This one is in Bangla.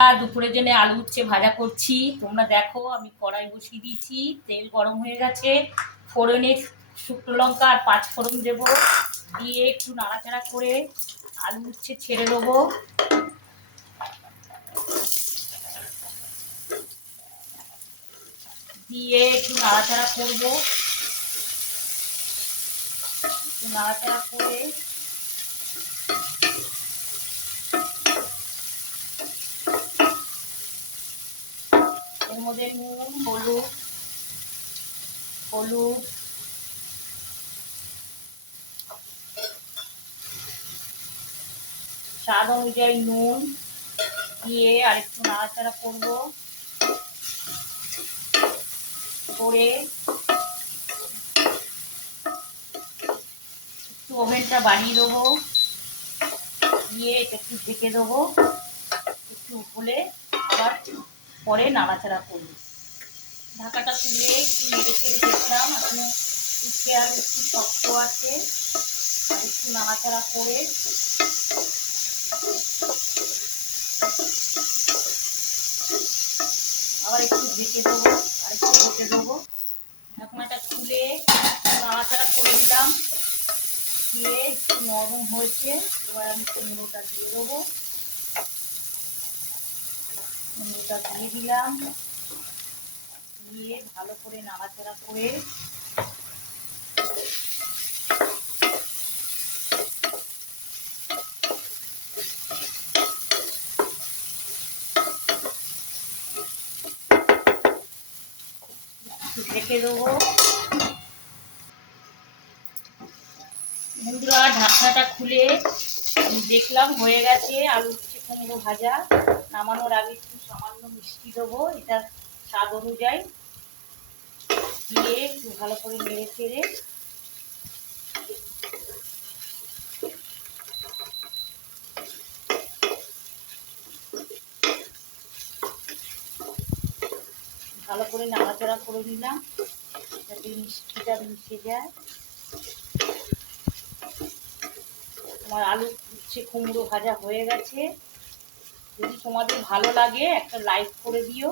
দুপুরের জন্য আলু উচ্ছে ভাজা করছি। তোমরা দেখো, আমি কড়াই বসিয়ে দিয়েছি, তেল গরম হয়ে গেছে। ফোড়নে শুকনো লঙ্কা আর পাঁচ ফোড়ন দেবো, দিয়ে একটু নাড়াচাড়া করে আলু উচ্ছে ছেড়ে দেবো। দিয়ে একটু নাড়াচাড়া করবো, নাড়াচাড়া করে এর মধ্যে নুন, হলুদ, স্বাদ অনুযায়ী নুন দিয়ে আরেকটু নাড়াচাড়া করবো, করে একটু ওভেনটা বাড়িয়ে দেবো, দিয়ে এটা একটু ঢেকে দেবো। একটু হলে আবার পরে নাড়াচাড়া করবো। ঢাকাটা তুলে একটু নেড়ে চেড়ে দেখলাম এখনো উচ্ছে আর একটু শক্ত আছে, আর একটু নাড়াচাড়া করে আবার একটু ঢেকে দেবো, আর একটু ঢেকে দেবো। ঢাকনাটা খুলে নাড়াচাড়া করে দিলাম, দিয়ে একটু নরম হয়েছে। এবার আমি কুমড়োটা দিয়ে দেবো, কুমড়োটা দিয়ে দিলাম, দিয়ে ভালো করে নাড়াচাড়া করে ঢেকে দেবো। বন্ধুরা, ঢাকনাটা খুলে আমি দেখলাম হয়ে গেছে আলু উচ্ছে কুমড়ো ভাজা। নামানোর আগে একটু সামান্য মিষ্টি দেবো, এটা স্বাদ অনুযায়ী, দিয়ে একটু ভালো করে নেড়ে চেড়ে ভালো করে নাড়াচাড়া করে নিলাম যাতে মিষ্টিটা মিশে যায়। আমার আলু উচ্ছে কুমড়ো ভাজা হয়ে গেছে। যদি তোমাদের ভালো লাগে একটা লাইক করে দিও।